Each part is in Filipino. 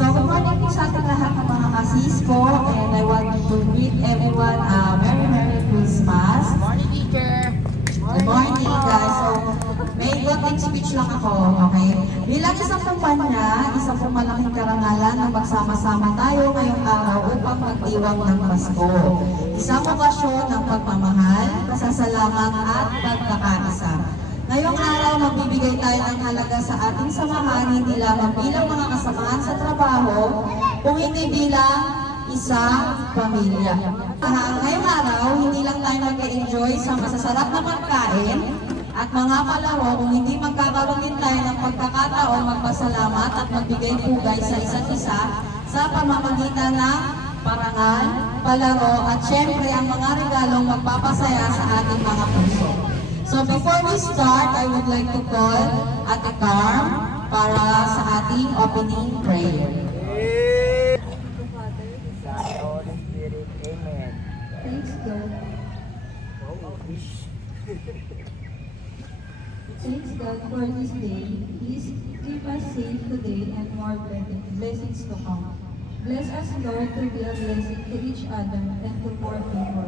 So, good morning po sa ating lahat ng mga kasispo, and I want to greet everyone Merry Christmas. Good morning, teacher. Good morning, guys. So, may konting speech lang ako, okay? Bilang isang kumpanya, isang malaking karangalan na magsama-sama tayo ngayong araw upang magdiwang ng Pasko. Isang okasyon ng pagmamahal, pasasalamat at pagkakaisa. Ngayong araw, magbibigay tayo ng halaga sa ating samahan, hindi lamang bilang mga kasamahan sa trabaho, kung hindi bilang isang pamilya. Ngayong araw, hindi lang tayo mag-enjoy sa masasarap na pagkain at mga palaro, kung hindi magkakaroon din tayo ng pagkakataon magpasalamat at magbigay pugay sa isa't isa sa pamamagitan ng parangal, palaro at syempre ang mga regalong magpapasaya sa ating mga puso. So before we start, I would like to call Ate Carm para sa ating opening prayer. Thanks God. Thanks God for this day. Please keep us safe today and more blessings to come. Bless us, Lord, to be a blessing to each other and to more people.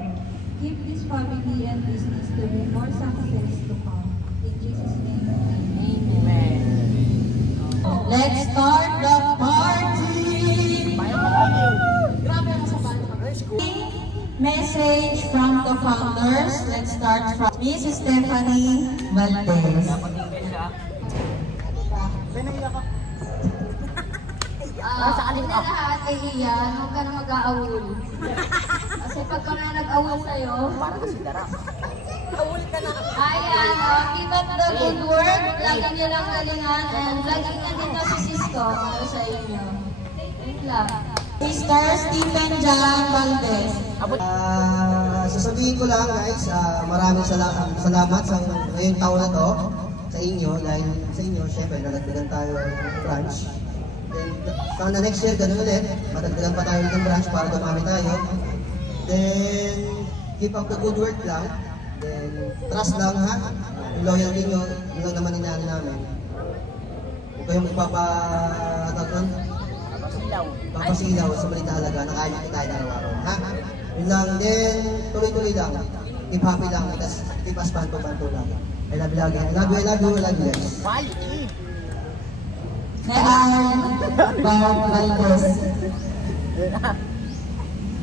Keep this family and business to be more success to come. In Jesus' name, amen. Let's start the party! Message from the founders. Let's start from Miss Stephanie Valdez. Hindi na lahat kay Ian, huwag ka na mag-aawol. Kasi pag kami nag-awol sa'yo, ayan, keep up the good work, lagi niyo lang galingan, and lagi nandito si Sisko para sa inyo. Thank lang. Mr. Stephen Jan Valdez. Sasabihin ko lang guys, maraming salamat sa ngayong taon na to sa inyo, dahil sa inyo, syempre, nalagdagan tayo ng branch. Then, sana next year, ganun ulit, matagdagan pa tayo ng branch para dumami tayo. Then, keep up the good work lang. Then, trust lang ha. Yung loyalty nyo, yun lang naman inaano namin. Huwag kayong papasilaw sa balita halaga na kaya nyo tayo araw-araw. Ha? Yun lang. Then, tuloy-tuloy lang. Keep happy lang. Keep us banto-banto lang. I love you lagi. I love you, I love you, I love you guys. Valdez.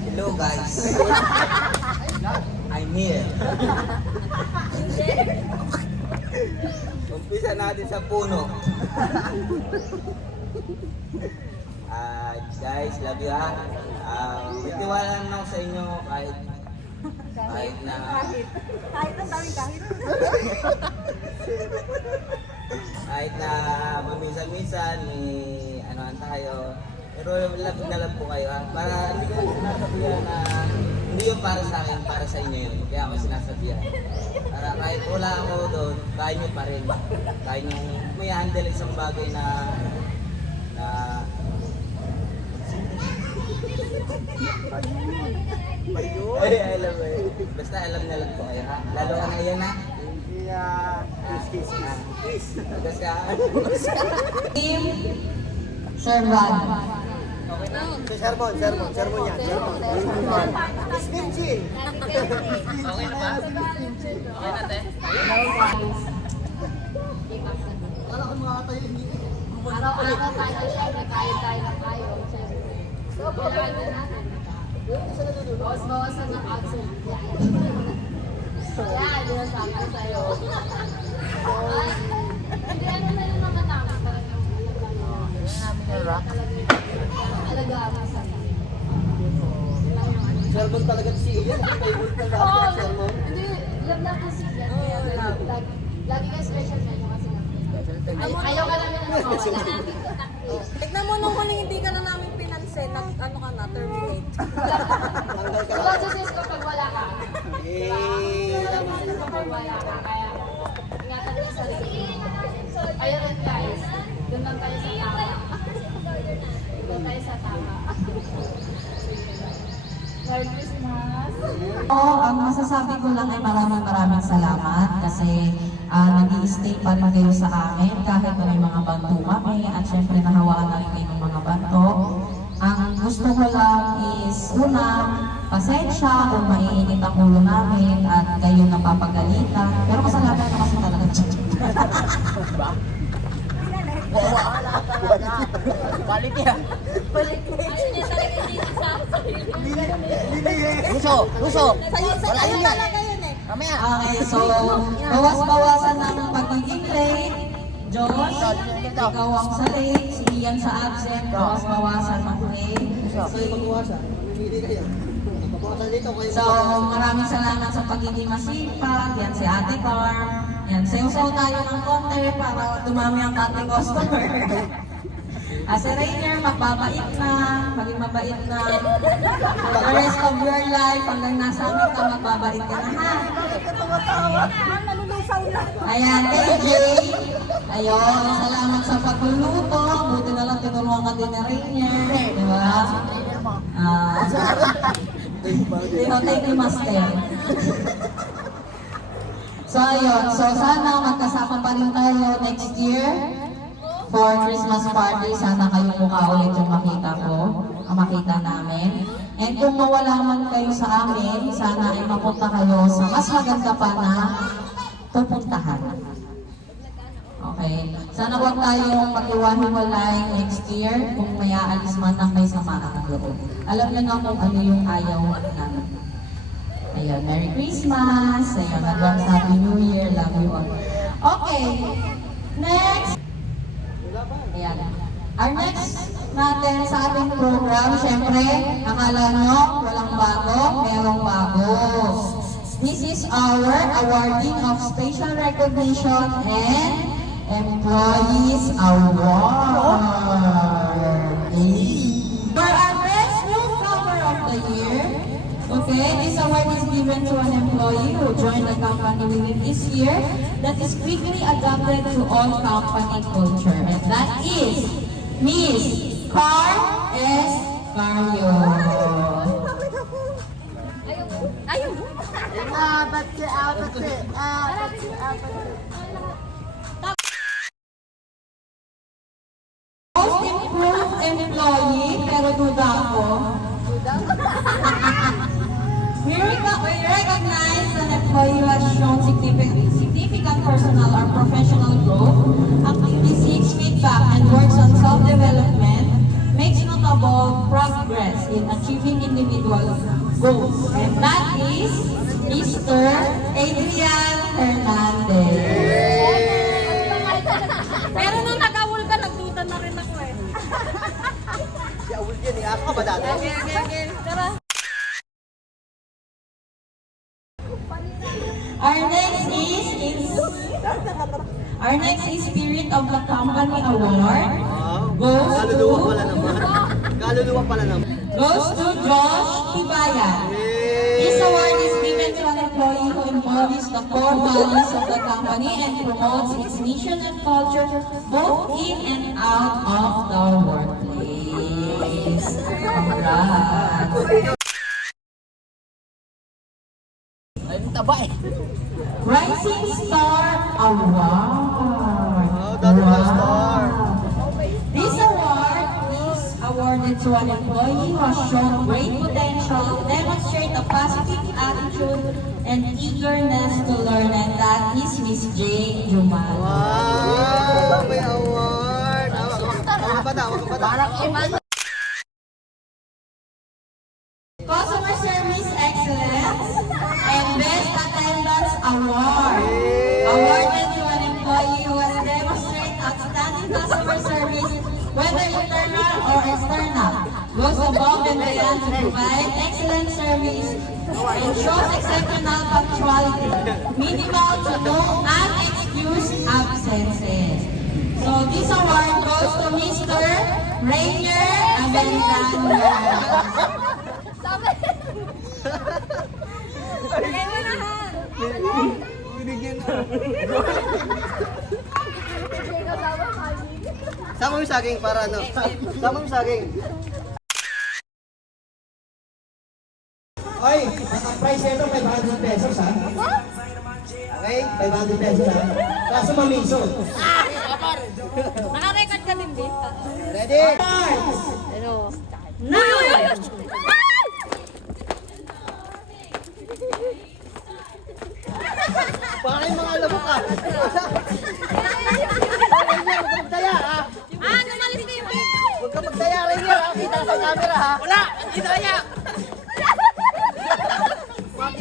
Hello guys. I'm here. Umpisa natin sa puno. Guys, love you ha. Titiwala naman ako sa inyo kahit na kahit na maminsan-minsan may anoan tayo, pero love na lang po kayo ha. Para hindi ko sinasabihan na hindi yung para sa akin, para sa inyo yun. Kaya ako sinasabihan. Para kahit wala ako doon, kaya nyo pa rin. Kaya nyo may handle isang bagay na ay, alam mo eh. Basta alam na lang po kayo ha. Lalo ka na yan ha. Kiss. Team Sherwan. Sermon yan. Slim Chin. Okay na ba? Okay na, te? Araw-araw tayo, syempre, kain na tayo. So, kailangan natin. Bawas-bawasan ng absent. Yan, dinasabi ko sa'yo. Hindi, ano na lang naman namin. Alagaan mo sa Sermon talaga si Ian. Favorite na lahat ng sermon. Hindi, love lang kasi yan. Lagi ka special sa'yo kasi ayaw ka namin na mawala. Tignan mo nung huling hindi ka na namin pinansin, ano ka na, terminate. Diba sa Cisco pag wala ka? Diba sa Cisco pag wala ka? Kaya ingatan mo sa sarili. Ayun rin guys, doon lang tayo sa tama. Doon tayo sa tama. Merry Christmas! Ang masasabi ko lang ay maraming salamat kasi nag-i-stay pa rin kayo sa amin kahit na may mga banto kami at syempre nahawaan na rin kayo ng mga banto. gusto ko lang is, una, pasensya kung maiinit ang ulo namin at kayo napapagalitan. Pero kasalanan na kasi talaga. Balik yan. Hindi talaga dito sa Ruso. Sa'yo talaga yun eh. Mamaya. Okay, so, bawas-bawasan ng pagiging late. Josh, ikaw ang sa late, si Ian sa absent, bawas-bawasan ng late. Pagbawasan, mamimili kayo. Pagbawasan dito kayo. So, maraming salamat sa pagiging masipag. Yan si Ate Carm. Yan, sayo-sayo tayo ng konti para dumami ang ating customer. As a Rainier, magbabait na, maging mabait na. For the rest of your life, hanggang nasa amin ka, magbabait ka na ha. Nalulusaw na. Ayan, AJ. Ayun, salamat sa pagluluto. Buti na lang tinuruan ka din ni Rainier. Di ba? Thank you, Master. So, ayun. So, sana magkasama pa rin tayo next year for Christmas party. Sana kayong mukha ulit yung makita ko, ang makita namin. And kung mawala man kayo sa amin, sana ay mapunta kayo sa mas maganda pa na pupuntahan. Okay. Sana huwag tayong maghiwa-hiwalay next year kung may aalis man ng may samaan ng loob. Alam niyo na kung ano yung ayaw namin. Ayun, Merry Christmas! Ayun, advance Happy New Year! Love you all. Okay, next! Ayan. Our next natin sa ating program, syempre, akala nyo, walang bago, merong bago. This is our awarding of special recognition and employees award. For our best newcomer of the year, okay, this award is given to an employee who joined the company within this year that is quickly adapted to all company culture, and that is Miss Car S. Cario. Ayun. Most improved employee, pero duda ako. We recognize an employee who has shown significant personal or professional growth, actively seeks feedback and works on self-development, makes notable progress in achieving individual goals. And that is Mr. Adrian Hernandez. Pero nung nag-awol ka, nagduda na rin ako eh. Si Awul yan eh. Ako ka ba dati? Okay. Tara. Our next is Spirit of the Company Award. Goes Kaluluwa to pala naman. Kaluluwa pala naman. goes to Josh Tibayan. This award is given to an employee who embodies the core values of the company and promotes its mission and culture both in and out of the workplace. Congrats! Ayun, taba eh. Rising Star Award. Dating star. This award is awarded to an employee who has shown great potential, demonstrate a positive attitude, and eagerness to learn, and that is Miss Jane Juman. Wow! May award! Mga bata. Customer Service Excellence and Best Attendance Award. Awarded to an employee who has demonstrated outstanding customer service, whether internal or external, goes above and beyond to provide excellent service and shows exceptional punctuality, minimal to no unexcused absences. So this award goes to Mr. Rainier Abendana. Bigay mo na ha. Sama mo yung saging para ano? Sama mo yung saging. Oy, ang price nito 500 pesos ha? Okay? 500 pesos ha? Kaso mamiso. Naka-record ka din, babe. Ready? Ano? Now, ka magdaya rin yan, ha? Kita sa camera, ha? Wala! Hindi kaya! Huwag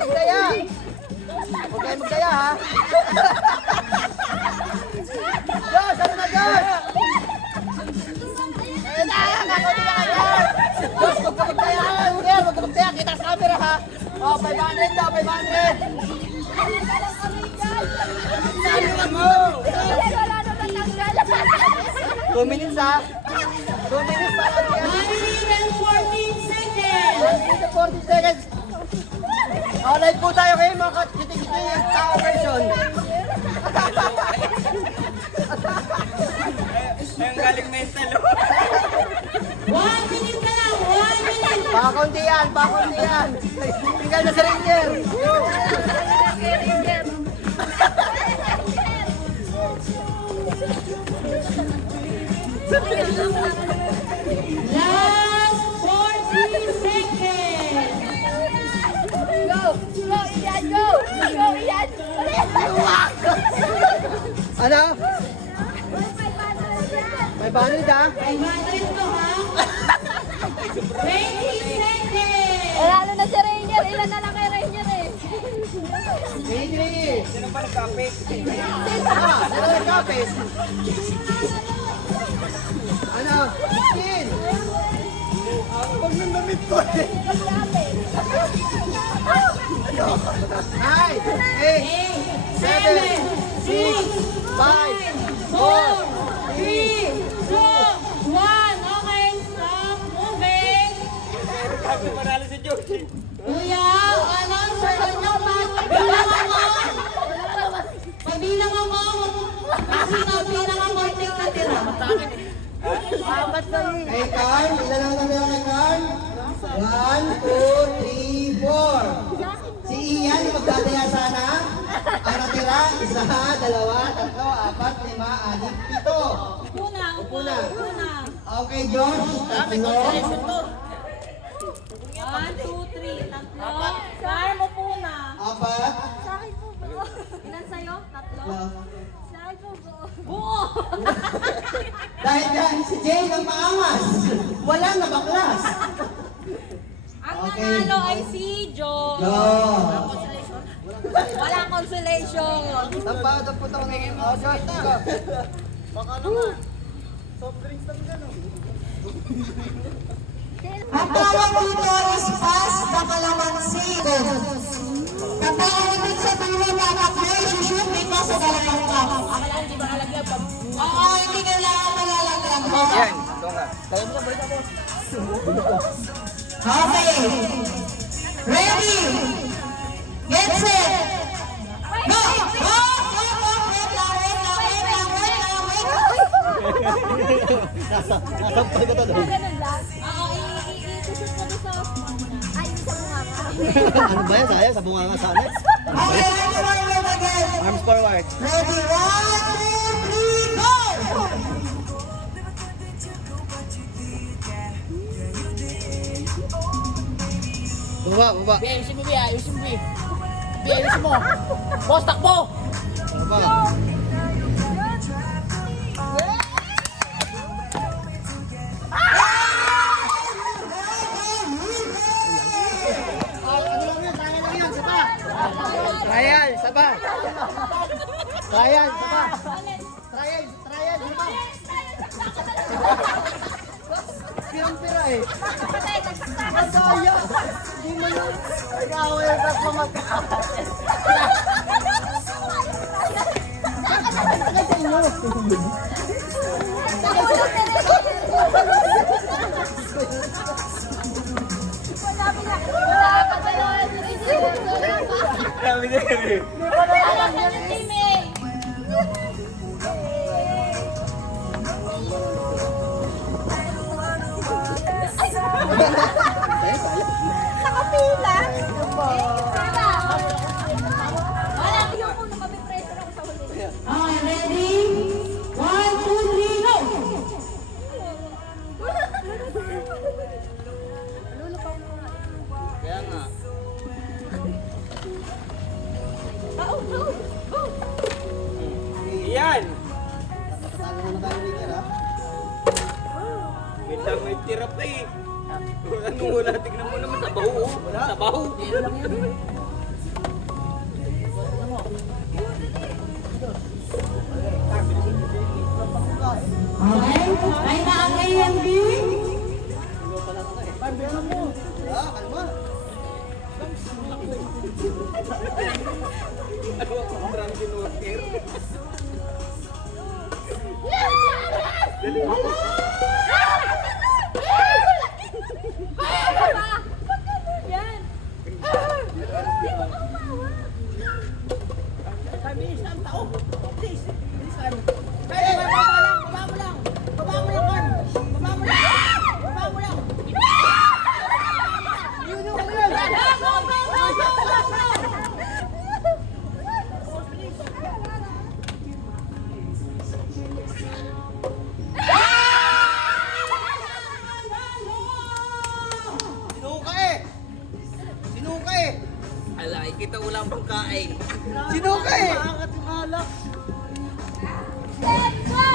magdaya! Huwag kayo magdaya, ha? Diyos, ano na, Diyos? Ayun na, nakakunti na kayo! Diyos, huwag ka magdaya, ha? Huwag ka magdaya, kita sa camera, ha? Oh, 500 daw, 500! Mo! 2 minutes, ha? 2 minutes para yan. 14 seconds. Live po tayo kayo mga kiti-kiti yung tao version. Ang galing mental. 1 minute na lang, 1 minute! Pakakunti yan. Tinggal na sa Ranger. Last 40 seconds! Ano? 500 ha? 500 to ha? 20 seconds! Lalo na si Ranger. Ilan na lang kay Ranger eh. 23. Sino ba nagkapit? Ano nagkapit? Ano? 16. Pag nanamit ko eh. 9, 8, 7, 6, 5, 4, 3, 2, 1. Okay, stop moving. Sabi manalo si Joji. Kuya, announcer, ano ba? Pabilang ako. Kasi pabilang ako, tingnan natira. Kay Carl, ilan ang natira kay Carl? 1, 2, 3, 4. Si Ian, yung magdadaya sana. Ang natira, 1, 2, 3, 4, 5, 6, 7. Upo na. Okay, George. Tatlo. 1, 2, 3, tatlo. Sar mo po na. 4. Ilan sa'yo? Tatlo. Buo. Dahil dyan, si Jay ang maangas. Wala na baklas. Ang Okay. nanalo ay si Joe. Go. Walang consolation. Tampado po ito ng oh, Josh, go. Baka naman. Ang tawag dito is pass the calamansi. Kapag ibig sabihin na mag-play, shoot dito sa dalawang cup. Oo, hindi kailangan malalaglag mo. Yan, ito nga. Okay. Ready? Get set. Go! Go! Go! Go! Wait lang, wait lang, wait lang, wait lang, wait lang. Nasampal ka to doon. Ganun lang. Oo, i-shoot mo doon sa... Ay, sa mga Ano ba yan? Sayang sa bunga nga sana. Okay, let's forward again. Arms forward. Ready? 1, 2, 3, go! Baba. Ayusin mo, Bia. Ayusin mo, Bia. Bia, ayusin mo. Boss, takbo! Baba. Trial, saba. Trial, saba. Trial, saba. Pirang-pira eh. Ang daya. Hindi mo yung ikaw yung tapos magkakapit. Wala ka ba naman si Ranger? Sabi niya eh. Wala ka ng team eh. Nakapila. Diba? Wala yung kung nakabipreso ako sa huli. Okay, ready? 1, 2, 3, go! Kaya nga. Yan! Tatalo naman tayo ni Kira. Biglang may tira pa eh. Ano wala, tignan mo naman sa baho. Wala. Sa baho. Okay? Ay na ang AMB. Ano ako drunken water? Sinuka eh! Sinuka eh! Alay, kita wala bang kain. Sinuka eh! Maangat yung alak. Let's go!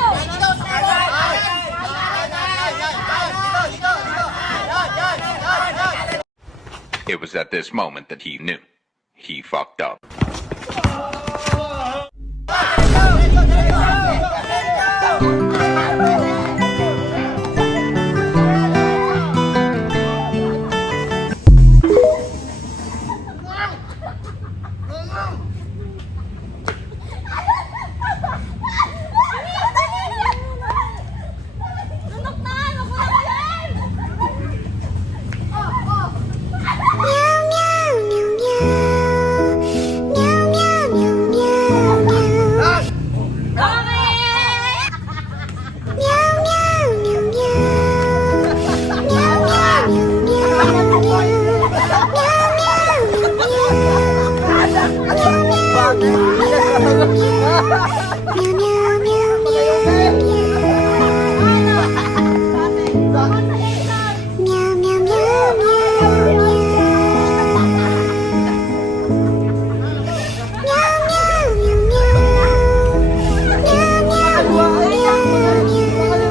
It was at this moment that he knew. He fucked up.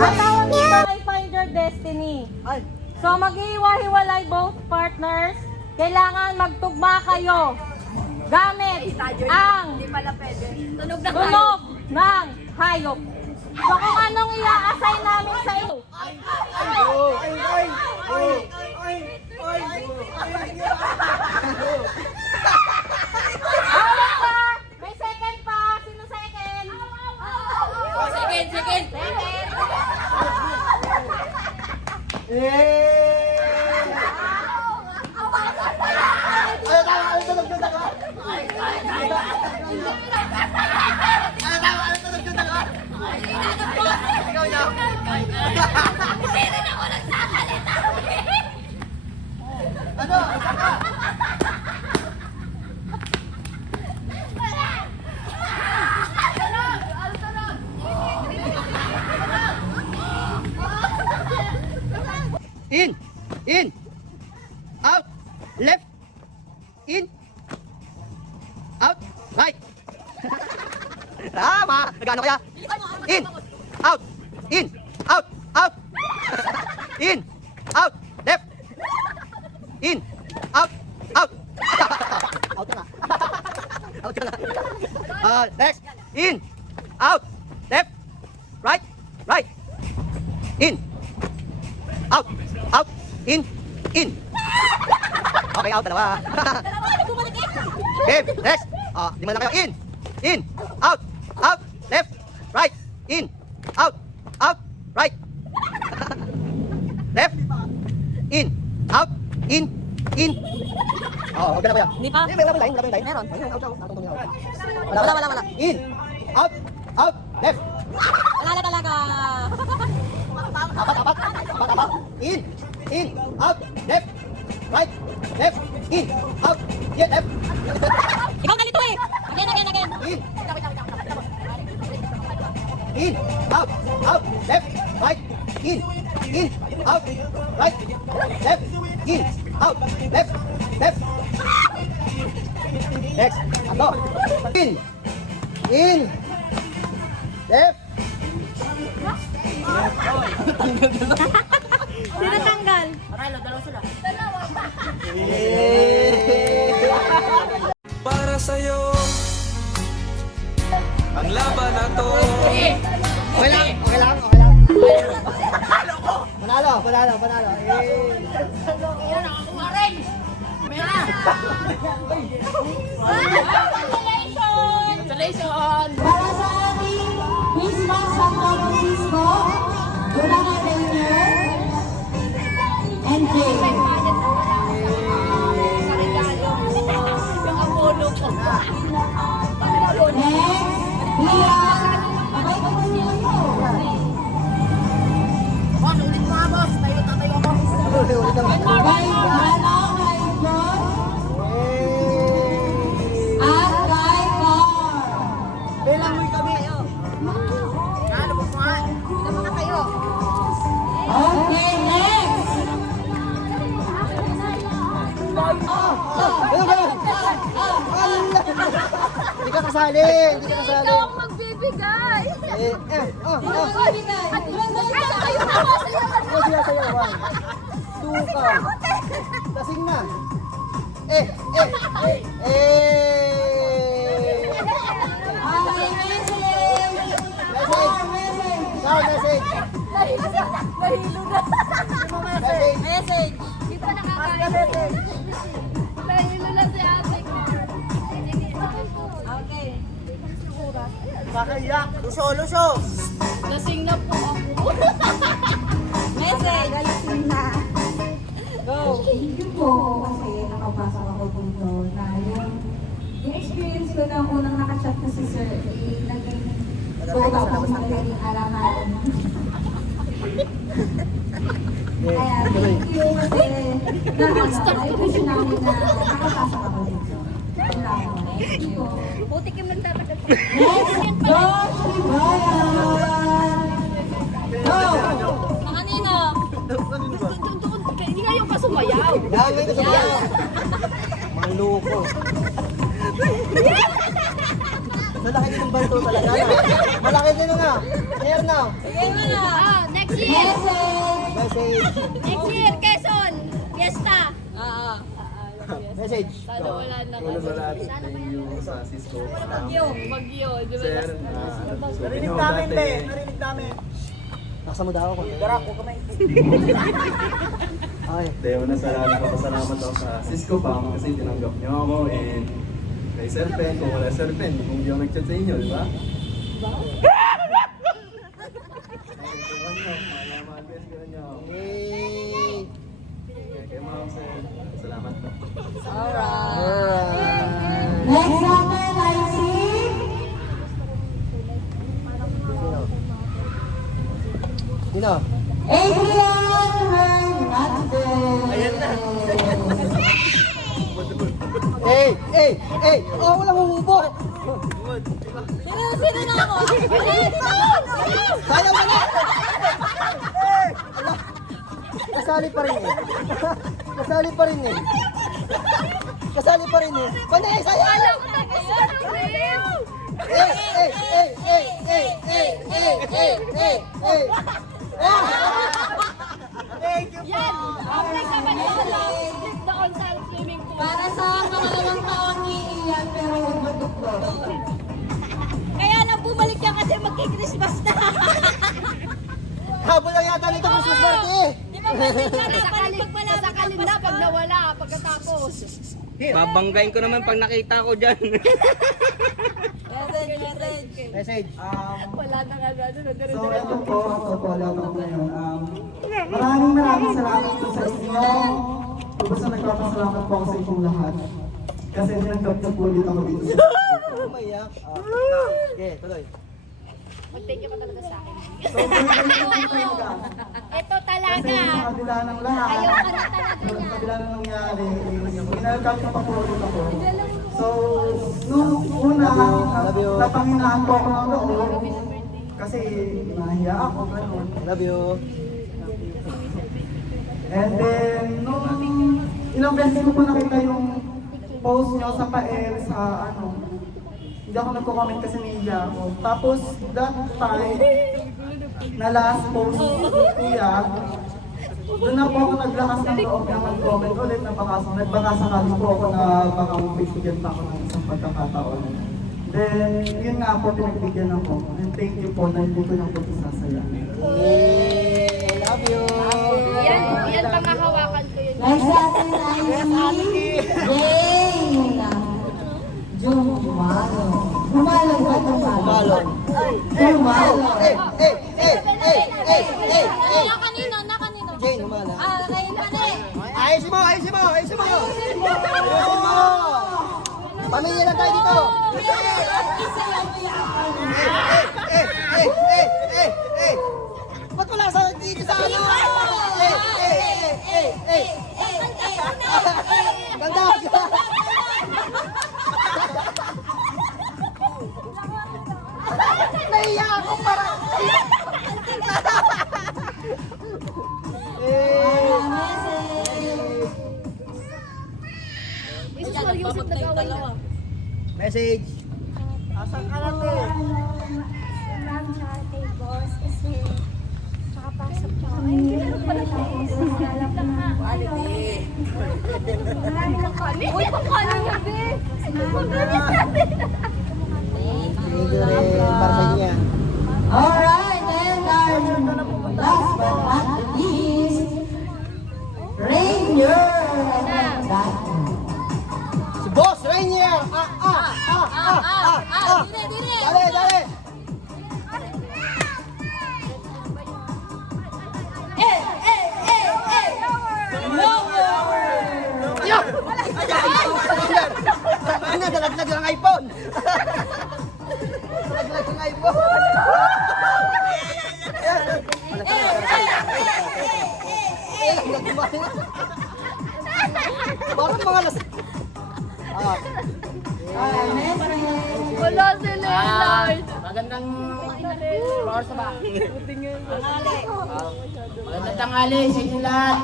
Ang tawag dito ay Find Your Destiny. So maghiwa-hiwalay both partners. Kailangan magtugma kayo gamit ang tunog ng hayop. So kung anong i-assign namin sa iyo. Hawak pa! May second pa! Sino second? Second! In! Out! Left! In! Out! Right! Tama! Nagano kaya? In! Out! In! Out! Out! In! Out! Left! In! Out! Out! Out ka na. Out ka na. Next! In! Out! Left! Right! Right! In! Out! Out! In! In! Okay, out, dalawa. Game, next. Di man lang kayo. In! In! Out! Out! Left! Right! In! Out! Out! Right! Left! In! Out! In! In! Okay na ba yan? Hindi pa. Meron. Wala. In! Out! Out! Left! Wala na talaga. Apat. In! In! Out! Left! Right! Left! In! Out! Yeah, left! Ikaw ganito eh. Again. In! In! Out! Out! Left! Right! In! Out! Right! Left! In! Out! Left! Next! Ako! In! Left! Kylo, dalawa sila. Para sa'yo ang laban na to. Okay lang. Panalo. Yan, nakakuha rin. Mera. Congratulations! Para sa ating Christmas San Francisco, una na Rainier and Jay. Yung Apollo ko. Next, Lia. Abay ko po niyo po. Boss, ulit mo nga, boss. Tayo ako. Kay Brano, kay John, at kay Carl. Bilang mo kami. Ano po nga? Bilang mo na kayo. Okay, next. Hindi ka kasali. Ikaw ang magbibigay. At kayo na ako sila. Sayawan. Tuka. Lasing na. Okay, message. Message. Nahilo na. Message. Di pa nakakain. Nahilo na si ate ko. Okay. Makayak. Luso. Lasing na po ako. Message. Go. Thank you po kasi nakapasok ako dito na yung experience ko na unang nakachat na si Sir, naging buka po sa naging arangan. Kaya thank you kasi na-appreciate namin na nakapasok ako dito. Thank you. Putik yung nagtatagal po. Next, Josh Brian. Go. Kanina. Hindi nga yung kasumayaw. Yan, may kasabayan. Maloko. Malaki din ang banto talaga. Malaki din nga. Here now. Next year. Message. Next year, Quezon. Fiesta. Message. Sana wala na kasi. Sa Cisco. Bagyo. Di ba? Sir, Narinig namin. Nakasa mo daw ako. Darak ko kamay. Okay. Deo na salamat ako sa Cisco Pam kasi tinanggap niyo ako and kay Sir Pen, kung wala Sir Pen, kung hindi ako nag-chat sa inyo, di ba? Yay! Kay Ma'am Sir, salamat po. Alright. Next natin ay si Sino? Adrian Hernandez. Ayan na. Oh, walang humubo. Sino na ako? Sayang na. Kasali pa rin eh. Panay, sayang! Alam ko na gusto ng rin. Yan! Ang next naman doon sa swimming pool. Para sa pangalawang taon ni Ian, pero huwag magduklo. Kaya lang bumalik yan kasi magki-Christmas na. Habol lang yata nito Christmas party eh. Di ba pwede ka rin? Sa kalinda pag nawala pagkatapos. Babanggain ko naman pag nakita ko dyan. Message. Wala na nga na. So, ito po, wala po ngayon. Maraming salamat po sa inyo. Basta nagpapasalamat po ako sa inyong lahat. Kasi tinanggap niyo po ulit ako dito. Umayak. Okay, tuloy. Mag-thank you ka talaga sa akin. So, talaga. Ito Kasi talaga. sa kabila ng lahat, Ayoko na talaga sa niya. kabila ng nangyari, inalkap niyo pa po ulit ako. So, nung una, napanghinaan po ako ng loob. Kasi nahiya ako, gano'n. Love you. And then, nung ilang beses ko po nakita yung post niyo sa paer sa hindi ako nagko-comment kasi nahiya ako. Tapos, that time, na last post ni Kuya, doon na po ako naglakas ng loob na mag-comment ulit na nagbaka sakali po ako na baka magbigyan pa ako ng isang pagkakataon. Then, yun nga po, pinagbigyan ako. And thank you po, dahil dito lang po sasaya. Love you! Yan panghahawakan ko yun. Next natin ay si Jane. Jumalo. Jumalo ba? Jumalo. Jumalo. Na kanino? Na kanino? Jane, humala. Kay Mane. Ayusin mo! Ayusin mo! Ayusin mo! Ayusin mo! Pamilya lang tayo dito! Ba't wala sa dito sa ano? Ganda! Nahiya ako para... Message! Asan ka natin? Ma'am, tsaka kay boss kasi nakapasok siya. Ay, hindi na pala siya. Uy, pangkali niya, be. Thank you rin para sa inyo. Alright, and our last but not the least, Rainier. Si Boss Rainier! Dire. Dale, dale! Ano, dalaglag ng iPhone! Dalaglag ng iPhone! Bakit mga las... Wala si Leonard. Magandang oras na ba? Magandang tanghali sa inyo lahat.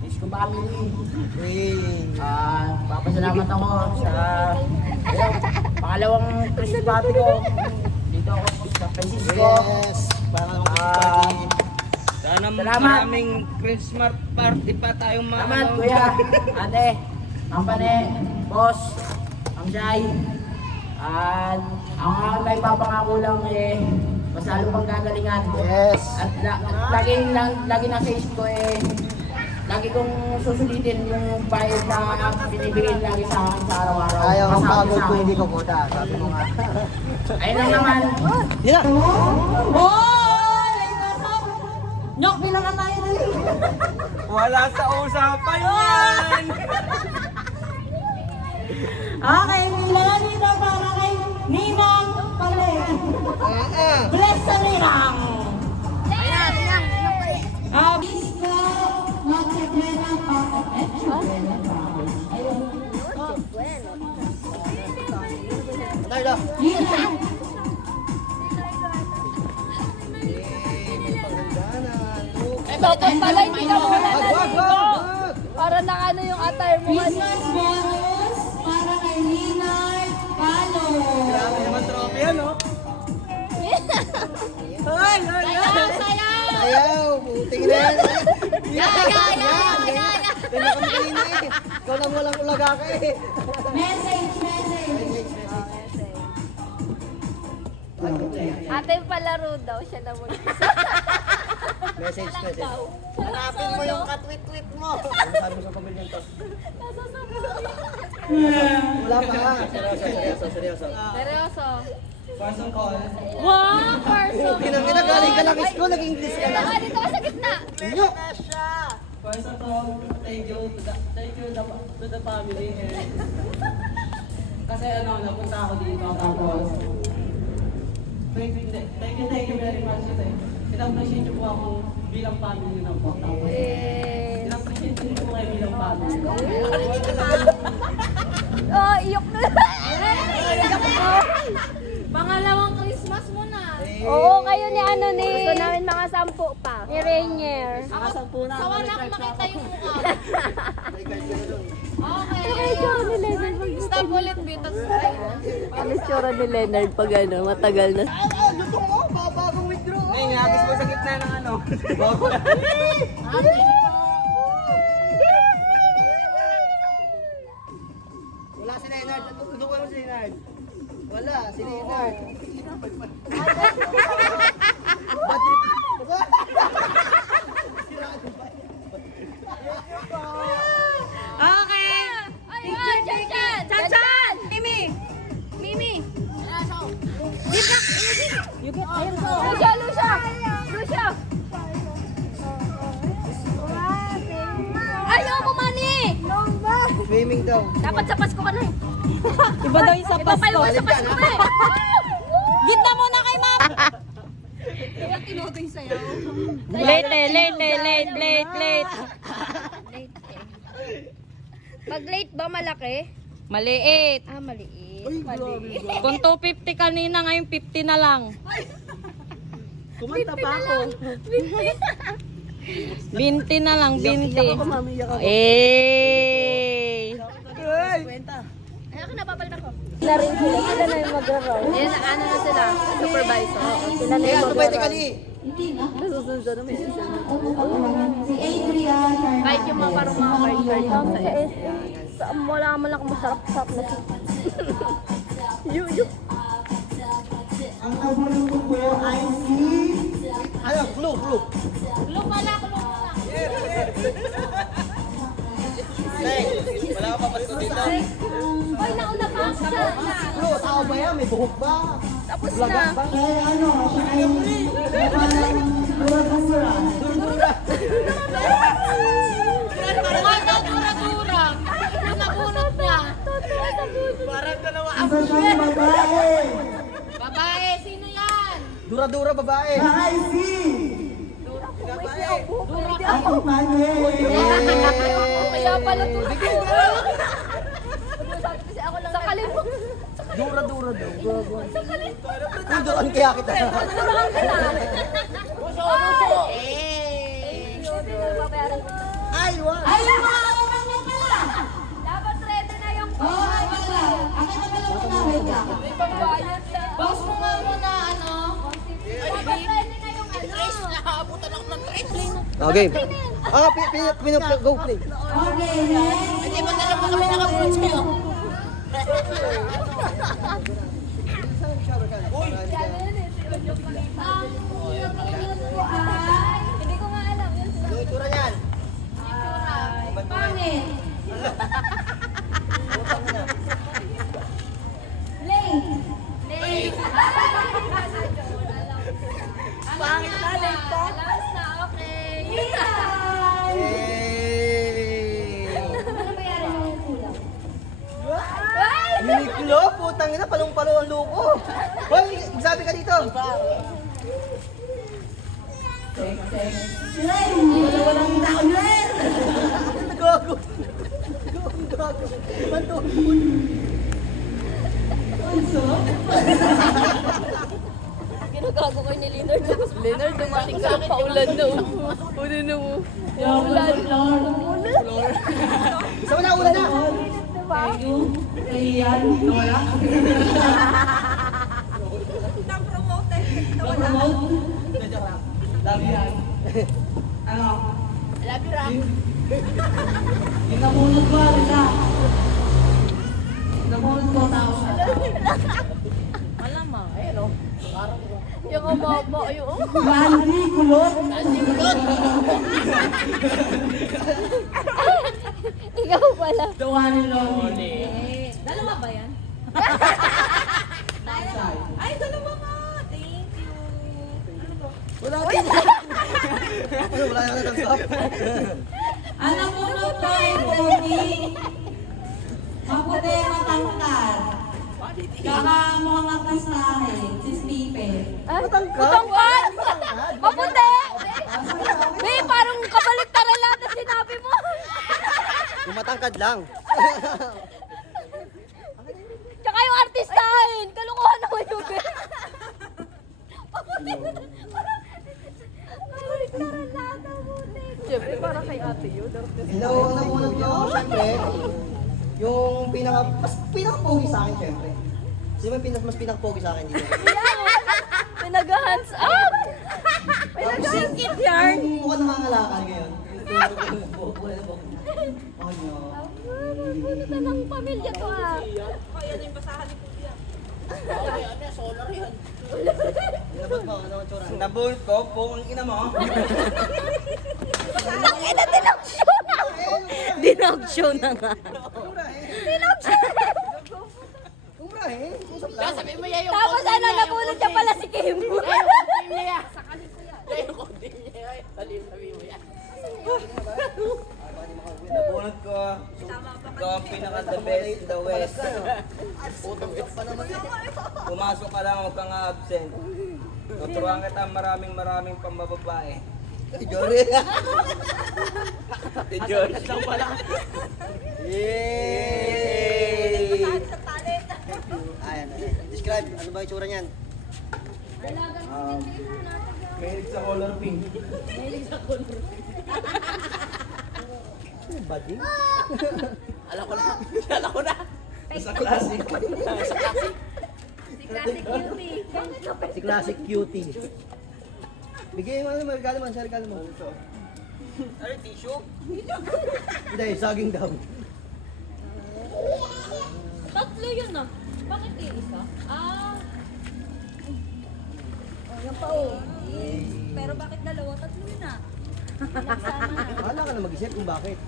Miss ko family. Papasalamat ako sa pangalawang Christmas party ko. Dito ako sa Francisco. Yes! Parang party. Sana Salamat. maraming Christmas party pa tayong mga... Salamat kuya, ate, ang pane, boss, ang Shai. At ang may papangako lang mas lalo pang gagalingan. Yes! At lagi nasa isip ko lagi kong susulitin yung bayad na binibigay lagi sa akin sa araw-araw. Ayaw ang Kasama pagod sa ko, akin. hindi ko kuda. Sabi mo nga. Ayun lang naman. Yan na! Nyok, bilangan tayo dali. Wala sa usapan yan! Okay, bilangan dito para kay Ninang Palit. Bless sa Ninang. Bisco, Noche Buena, Papa, Echo Buena, ayun. Tayo. Ninang. Dapat pala hindi ka muna Wag! naligo. Para nakano yung attire mo. Christmas bonus para kay Ninang Palo. Grabe naman trophy yan, no? Ayaw! Buting na yan! Tingnan kami kanina eh! Ikaw lang walang ulaga ka eh! Message. Ate palaro daw siya na muna. Message. Hanapin mo yung katwit-twit mo! Sabi mo sa pamilyang to? Wala pa ha! Seryoso. Seryoso. Wow, person. Galing ka lang school, nag-English ka lang. Dito ka sa gitna. Inyo! First of all, thank you to the family. Kasi napunta ako dito tapos thank you very much kasi in-appreciate niyo po ako bilang family na po. Tapos in-appreciate niyo po kayo bilang family. Oh, iyok na. Pangalawang Christmas mo na. Oo, kayo ni ano ni. Gusto namin mga 10 pa. Ni Rainier. Sawa na akong makita yung mukha. Okay. Stop ulit, Beatles. Ano tsura ni Leonard pag ano, matagal na. Luto mo! Bagong withdraw! Ihagis mo sa gitna ng ano. Wala si Leonard. Tutukan mo si Leonard. Wala, si Leonard. Okay. Ayun, Chan! Chan! Mimi! Mimi! You get Lucia! Lucia! Lucia! Ayaw mo, Mani! Swimming daw. Dapat sa Pasko ka na eh. Iba daw yung sa Iba pa Pasko. yung sa Pasko ka eh. Gitna muna kay ma'am. Late. Pag late ba malaki? Maliit. Ah, maliit. Kung 250 kanina, ngayon 50 na lang. Kumanta pa ako. 20 na lang, 20. Mamiyak ako. Eh. Ay, ako napapal na ko. Na rin sila. Sila na yung magra-round. Ayan, ano na sila? Supervisor. Sila na Kaya yung sabay magra-round. kali. Kahit yung mga parang mga card sa Wala man lang masarap-sarap na siya. Ang nabulong ko po ay si... Ano? Clue. Lumala. Nay, wala ka papasko dito. Hoy, nauna pa siya. Clue, tao ba yan? May buhok ba? Tapos na. Eh, ano, siya ay... Dura-dura. Dura-dura. Yung nabunot niya. Parang dalawa. Isa siyang babae. Babae, sino yan? Dura-dura babae. Ay, si... Dura Ako mali. Kaya pala dura-dura. Sa kalimut. Dura-dura daw. Sa kalimut. Duduran kaya kita. Dura ka na. Luso. Ay, wow. Ay, mga na pala! Dapat ready na yung Oo, ay pala. Akin na pala muna. Wait lang. may pagbayad na. Boss mo nga muna, ano? Dapat ready na yung ano. Nakaabutan ako ng trace. Okay. Go play. Okay, next. Hindi ba dala mo kami nakabunot sa'yo? Hindi ko nga alam. Yung itsura niyan. Pangit. Late. Pangit na, late pa. Last na, okay. Uniqlo, putang ina, palong-palo ang loko. Hoy, sabi ka dito. Wala nang tao yun. Gago. Gago. Banto. Ginagago kayo ni Leonard. Tapos Leonard, dumating sa akin. Paulan na. Uno na mo. Paulan. Isa mo na, una na. Love you, Ram. Yung namunod ko, Arila. Namunod ko, tao siya. Malamang. Yung umaba, yung Bandi, kulot. Ikaw pala. Gawa ni Loni. Dalawa ba yan? Ay, dalawa nga. Thank you. Wala ka. Wala ka na tanggap. Ang namunod ko ay Boni. Maputi, matangkad. Kakamukha ka sa akin, si Stephen. Matangkad? Maputi! May parang kabaliktaran lahat na sinabi mo. Yung matangkad lang. Tsaka yung artistahin. Kalukuhan naman yung Maputi. Kabaliktaran lahat na puti. Siyempre, parang kay ate yun. Hello, ang namunod ko, syempre. Yung pinaka-pogi sa akin, syempre. Sino ba mas pinaka-pogi sa akin dito? Pinag-hands up! Singkit yarn. Mukhang nangangalakal ngayon. Ito ng pamilya to ah. Solar yan. Inabot mo, ano ang tsura? Nabulot ko, pukong ina mo. Tangina, dinogshow na. Dinogshow na nga. Kumrahin, usap lang. Sabi mo yan yung Tapos ano, nabulot niya pala si Kim. yung konti niya. Sabi mo yan. Nabulot ko. Ikaw ang pinaka-the best in the West. Pumasok ka lang, huwag kang absent. Tuturuan kita maraming pambababae. Jory. Si George. Lang pala. Yay! Ayan, describe, ano ba yung tsura niyan? Mahilig sa color pink. Body? Alam ko na. Sa classic. Si classic cutie. Bigay mo ano, regalo mo, sa regalo mo. Ano, tissue? Hindi, saging daw. Tatlo yun ah. Bakit iisa? Ah. Oh, yan pa oh. Pero bakit dalawa? Tatlo yun ah. Wala ka na mag-isip kung bakit.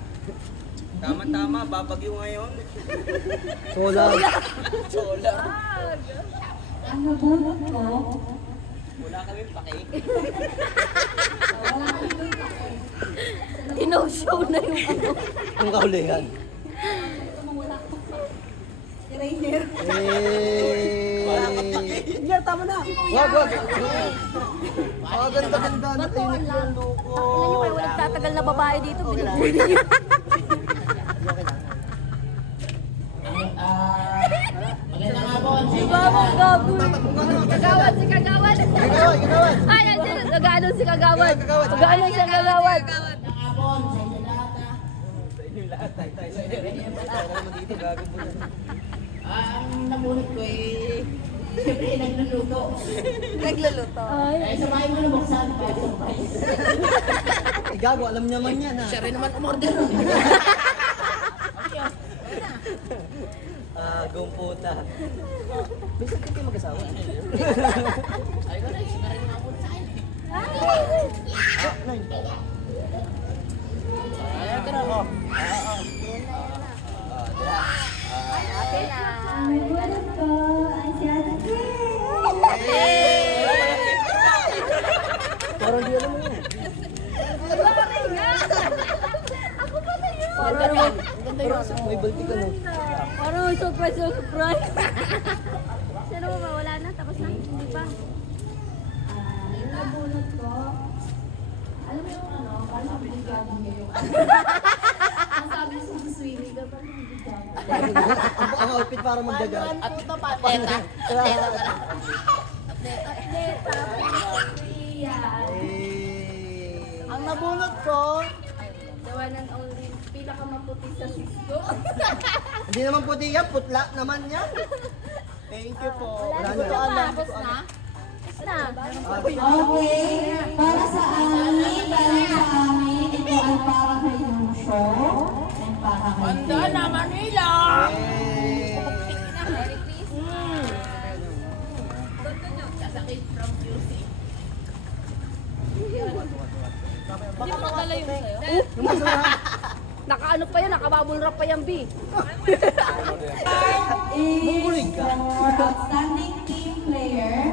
Tama-tama, babagyo ngayon. Solar. Solar. Ang nabulot ko, Wala kaming pake. Dinogshow na yung ano. Ang kahulihan. trainer. Yeah, tama na. Wag. Ganda-ganda na tinik yung loko. Tingnan nyo kayo, walang tatagal na babae dito. Binubuli niyo. Magandang hapon. Diba mo, gago? Kagawad si Kagawad. Kagawad. Ay, nandiyan. Nag-ano si Kagawad. Kagawad. Nag-ano si Kagawad. Magandang hapon sa inyo lahat. Ang nabunot ko siyempre nagluluto. Nagluluto. Eh, sa bahay mo na buksan. Surprise. Gago, alam niya man yan ha. Siya rin naman umorder nun. Gumputa. Minsan kayo mag-asawa. Ay ko na, isa na rin nabunot sa akin. Ayan ka na, oh. Ang nabulot ko, ang si Ate Parang di alam mo yan. May balti ka no. Parang surprise. Sino mo ba? Wala na? Tapos na? Hindi pa? Ang nabulot ko, alam mo yung ano, parang nabigyan niyo yung Ang sabi sa swimming ka pa rin. Ang outfit para magdaga. At ito pa, teta. Teta pala. Ang nabunot ko, The one and only pinakamaputi sa Cisco. hindi naman puti yan, putla naman yan. Thank you po. Wala na. Tapos na? Tapos na? Okay, para sa amin, ito ay para kay Lucio and para kay Banda na Manila! Merry Christmas. Sasakit from QC. Hindi mo nadala yung sa'yo? Yung masura. Nakaano pa yan, nakabubble wrap pa yan, B. is for outstanding team player.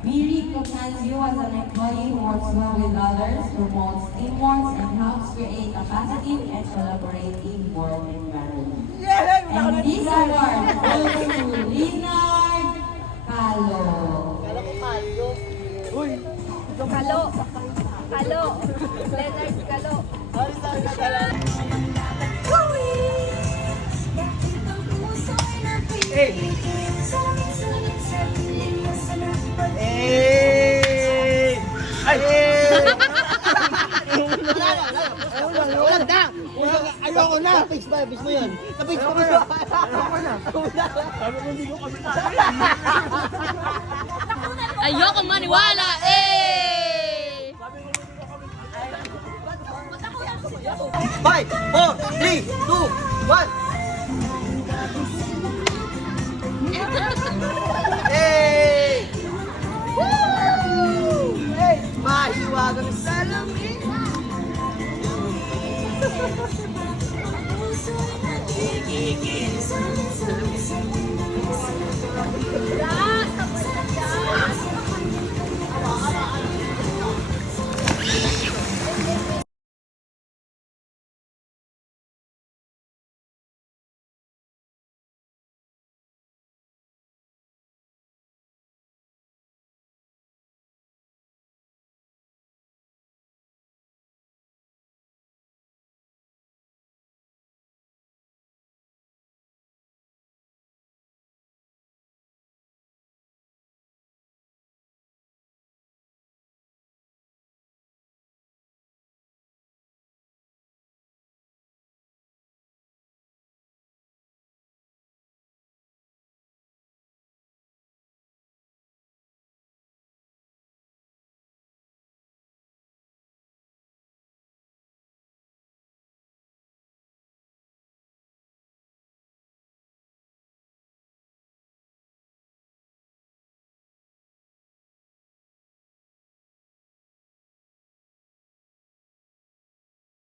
We recognize you as an employee who works well with others, promotes teamwork, and helps create a positive and collaborative work environment. And this award goes to Leonard Calo. Kalo. Leonard Kalo. Ayoko na! Fix mo yan. Fix mo yan. Ayoko maniwala, eh! 5, 4, 3, 2, 1. Hey! Woo! Hey! Mahiwagang salamin! Yan!